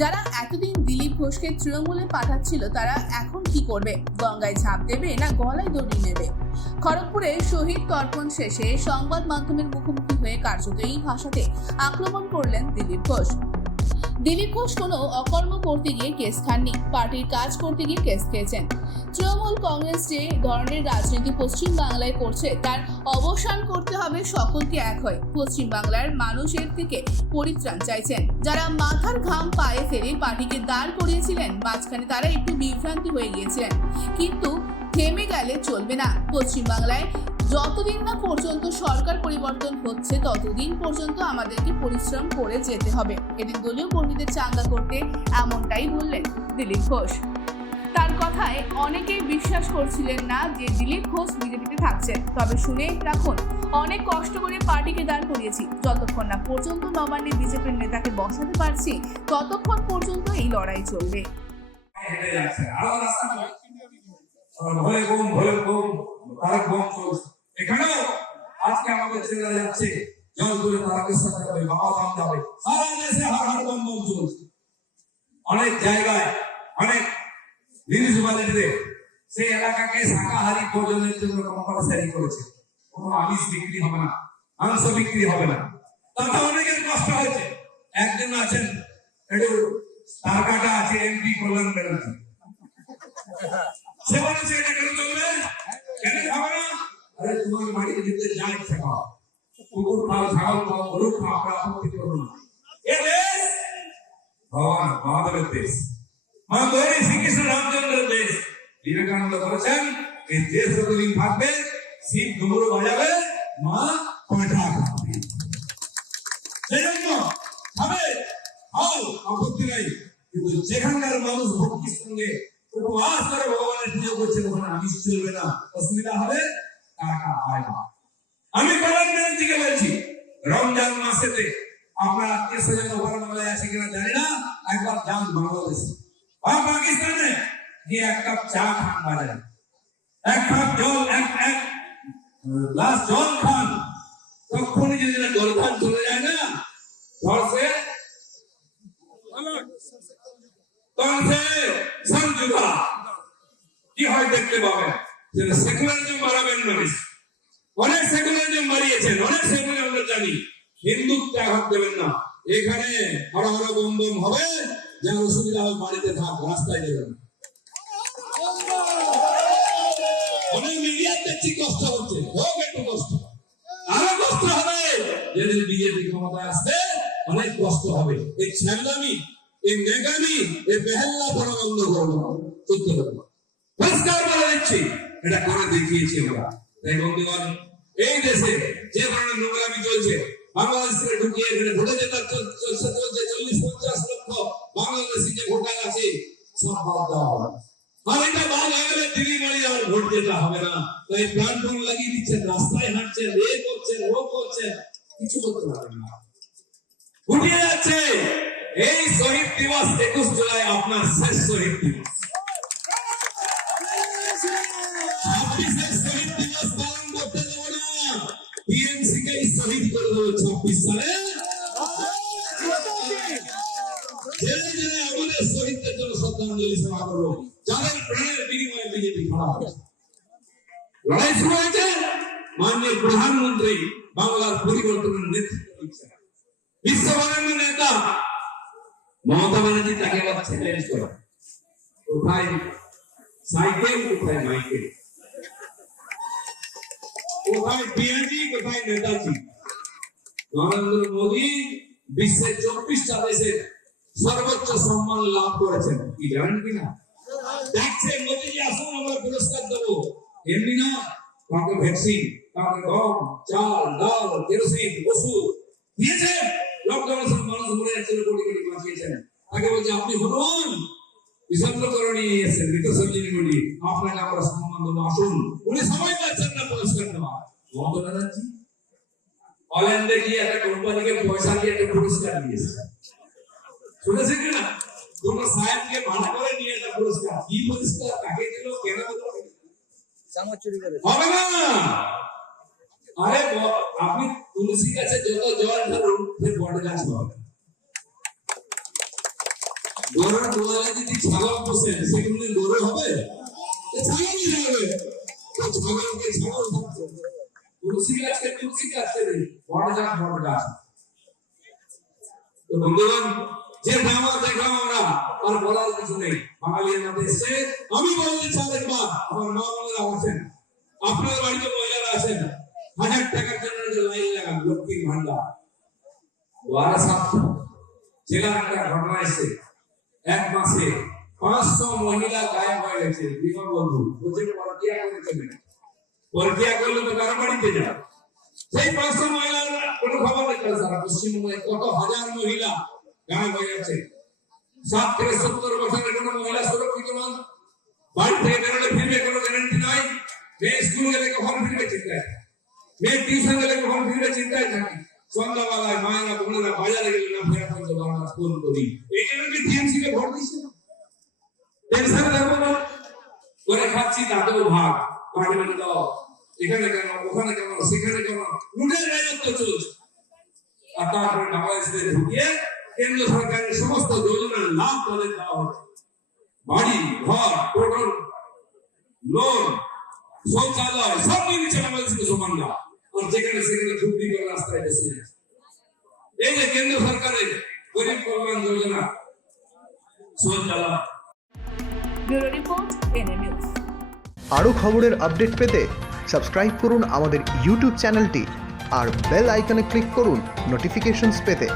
যারা এতদিন দিলীপ ঘোষকে তৃণমূলে পাঠাচ্ছিল তারা এখন কি করবে? গঙ্গায় ঝাঁপ দেবে না গলায় দড়ি নেবে? খড়গপুরে শহীদ তর্পণ শেষে সংবাদ মাধ্যমের মুখোমুখি হয়ে কার্যত এই ভাষাতে আক্রমণ করলেন দিলীপ ঘোষ। দিলীপ ঘোষ কোনো অকর্ম করতে গিয়ে কেস খাননি, পার্টির কাজ করতে গিয়ে কেস খেয়েছেন। তৃণমূল কংগ্রেস যে ধরনের রাজনীতি পশ্চিম বাংলায় করছে তার অবসান করতে হবে সকলকে এক হয়। পশ্চিম বাংলার মানুষের থেকে পরিত্রাণ চাইছেন। যারা মাথার ঘাম পায়ে ফেলে পার্টিকে দাঁড় করিয়েছিলেন, মাঝখানে তারা একটু বিভ্রান্তি হয়ে গিয়েছিলেন, কিন্তু থেমে গেলে চলবে না। পশ্চিম বাংলায় যতদিন না পর্যন্ত সরকার পরিবর্তন হচ্ছে ততদিন পর্যন্ত আমাদেরকে পরিশ্রম করে যেতে হবে। এদিন দলীয় কর্মীদের চাঙ্গা করতে এমনটাই বললেন দিলীপ ঘোষ। তার কথায় অনেকেই বিশ্বাস করছিলেন না যে দিলীপ ঘোষ বিজেপিতে থাকছেন। তবে শুনে রাখুন, অনেক কষ্ট করে পার্টিকে দাঁড় করিয়েছি, যতক্ষণ না পর্যন্ত নবান্নে বিজেপির নেতাকে বসাতে পারছি ততক্ষণ পর্যন্ত এই লড়াই চলবে। এখানেও আজকে আমাদের ছেলেরা যাচ্ছে জল করে তারাকেশ্বর যাবে, বাবা ধাম যাবে, সারা দেশে হার হার বম বম চলছে। অনেক জায়গায় অনেক মিউনিসিপালিটিতে সেই এলাকাকে শাকাহারি ভোজনের জন্য কম্পালসারি করেছে। কোনো আমিষ বিক্রি হবে না, মাংস বিক্রি হবে না। তাতে অনেকের কষ্ট হয়েছে। একজন আছেন একটু তারকাটা আছে, এমপি কল্যাণ ব্যানার্জি, সে বলেছে এটা কেন চলবে, কেন খাবে না? আরে তোমার বাড়িতে যেতে যা ইচ্ছা খাও, কুকুর খাও, ছাগল খাও, গরু খাও, আমরা আপত্তি করবো না। এ দেশ ভগবান মহাদেবের দেশ, মা গৌরী শ্রীকৃষ্ণ রামচন্দ্রের দেশ। বিবেকানন্দ বলেছেন এই দেশ যতদিন থাকবে শিব ডুমুরও বাজাবে, মা পয়সা খাবে। সেই জন্য খাবে, খাও, আপত্তি নাই, কিন্তু যেখানকার মানুষ ভক্তির সঙ্গে উপবাস করে ভগবানের পুজো করছে ওখানে আমিষ চলবে না, অসুবিধা হবে, টাকা হয় না। আমি কল্যাণ ব্যানার্জিকে বলছি, রমজান মাসেতে আপনার আত্মীয় স্বজন ওখানে বাংলায় আছে কিনা জানি না, একবার যান বাংলাদেশে বা পাকিস্তানে গিয়ে এক কাপ চা খান, বাজারে এক কাপ জল, এক গ্লাস জল খান, তখনই যদি দরকার চলে যায় না ধরছে সংযুগা কি হয় দেখতে পাবেন। সেকুলারিজম বাড়াবেন না, অনেক সেকুলারিজম বাড়িয়েছেন, অনেক সেকুলার আমরা জানি, হিন্দুত্বে আঘাত দেবেন না। এখানে হর হর বম বম হবে, যার অসুবিধা হবে বাড়িতে থাক, রাস্তায় দেবেন। অনেক মিডিয়ার দেখছি কষ্ট হচ্ছে, হোক একটু কষ্ট, আরো কষ্ট হবে যেদিন বিজেপি ক্ষমতায় আসবে, অনেক কষ্ট হবে। এই ছ্যামলামি, এই নেগামি, এই বেহাল্লা পড়া বন্ধ করবো, সত্য করবো, পরিষ্কার বলে দিচ্ছি, এটা করে দেখিয়েছি আমরা। তাই বন্ধুগণ, এই দেশে যে ধরনের নোংরামি চলছে, বাংলাদেশ থেকে ঢুকিয়ে এখানে ভোটে জেতার চলছে 40-50 লক্ষ বাংলাদেশি যে ভোটার আছে সব বাদ দেওয়া হবে। আর এটা বাদ হয়ে গেলে দিল্লি বাড়ি আর ভোট যেতে হবে না। তাই প্ল্যান ফোন লাগিয়ে দিচ্ছেন, রাস্তায় হাঁটছেন, এ করছেন, ও করছেন, কিছু করতে পারবেন না। উঠিয়ে যাচ্ছে এই শহীদ দিবস 21 জুলাই আপনার শেষ শহীদ দিবস। 26 শহীদ দিবস পালন করতে দেবো না, টিএমসি কে শহীদ করে দেবো 26 সালে। আমাদের শহীদদের জন্য শ্রদ্ধাঞ্জলি সভা করবো, যাদের প্রাণের বিনিময়ে বিজেপি খড়া হয়েছে। লড়াই শুরু হয়েছে, মাননীয় প্রধানমন্ত্রী বাংলার পরিবর্তনের নেতৃত্ব দিচ্ছেন। বিশ্ববরেণ্য নেতা মমতা ব্যানার্জি তাকে আবার চ্যালেঞ্জ করে, কোথায় সাইকেল, কোথায় মাইকেল, কোথায় পিএনজি, কোথায় নেতাজি। নরেন্দ্র মোদী বিশ্বের 24টা দেশের সর্বোচ্চ সম্মান লাভ করেছেন, কি জানেন কিনা? দেখছে মোদীজি আসুন আমরা পুরস্কার দেবো, এমনি না, কাউকে ভ্যাকসিন, কাউকে গম, চাল, ডাল, কেরোসিন, ওষুধ দিয়েছে। লকডাউনের সময় মানুষ মরে যাচ্ছিল, কোটি কোটি বাঁচিয়েছেন। তাকে বলছে আপনি হনুমান বিশালকরণী এসেছেন, মৃত সঞ্জীবনী বলি, আপনাকে আমরা সম্মান দেবো, আসুন। উনি সময় পাচ্ছেন না পুরস্কার দেওয়া। মমতা ব্যানার্জি হল্যান্ডে গিয়ে একটা কোম্পানিকে পয়সা দিয়ে একটা পুরস্কার দিয়েছে, শুনেছেন কিনা? কোন সাহেবকে ভাড়া করে নিয়ে একটা পুরস্কার, কি পুরস্কার, কাকে দিল, কেন দিল, হবে না। আরে আপনি তুলসী গাছে যত জল ধরুন বট গাছ হবে। গরুর গোয়ালে যদি ছাগল পোষেন সেগুলি গরু হবে? ছাগলই যাবে। ছাগলকে ছাগল থাকছে, তুলসী গাছকে তুলসী গাছকে বড় গাছ। তো বন্ধুগণ, যে ড্রামা দেখলাম আমরা, আর বলার কিছু নেই। বাঙালির মধ্যে এসে আমি বলতে চাই একবার, আমার মা বোনেরা আছেন, আপনার বাড়িতে মহিলারা আছেন, 1000 টাকার জন্য যে লাইন লাগান লক্ষ্মীর ভান্ডার। ওয়ারাসাত জেলার একটা ঘটনা এসে এক মাসে 500 মহিলা গায়েব হয়ে গেছে। বিমা বন্ধু বলছে পরকিয়া করেছে, পরকিয়া করলে তো কারো বাড়িতে যায়। সেই 500 মহিলার কোনো খবর নেই। সারা পশ্চিমবঙ্গে কত হাজার মহিলা গায়েব হয়ে গেছে। 7 থেকে 70 বছরের কোনো মহিলা সুরক্ষিত নন। বাড়ি থেকে বেরোলে ফিরবে কোনো গ্যারান্টি নাই। মেয়ে স্কুল গেলে কখন ফিরবে চিন্তায়, মেয়ে টিউশন গেলে কখন ফিরবে চিন্তায় থাকি। সন্ধ্যাবেলায় মায়েরা বোনেরা বাজারে গেলে না ফেরা পর্যন্ত বারবার ফোন করি। এই জন্য কি টিএমসি কে ভোট দিচ্ছে না? টেনশন থাকবো না, করে খাচ্ছি তাতেও ভাগ। বাড়ি বাড়ি দাও, এখানে কেন, ওখানে কেন, সেখানে কেন, লুটের রাজত্ব চলছে। আর তারপরে বাংলাদেশে ঢুকিয়ে কেন্দ্র সরকারের সমস্ত যোজনার লাভ তাদের দেওয়া হচ্ছে। বাড়ি ঘর, টোটাল লোন, শৌচালয় সব মিলছে বাংলাদেশকে সমান না। আর যেখানে সেখানে ঝুঁকি করে রাস্তায় বসে যাচ্ছে। এই যে কেন্দ্র সরকারের গরিব কল্যাণ যোজনা শৌচালয়। Bureau report, NA news. আরও খবরের আপডেট পেতে সাবস্ক্রাইব করুন আমাদের ইউটিউব চ্যানেলটি আর বেল আইকনে ক্লিক করুন নোটিফিকেশনস পেতে।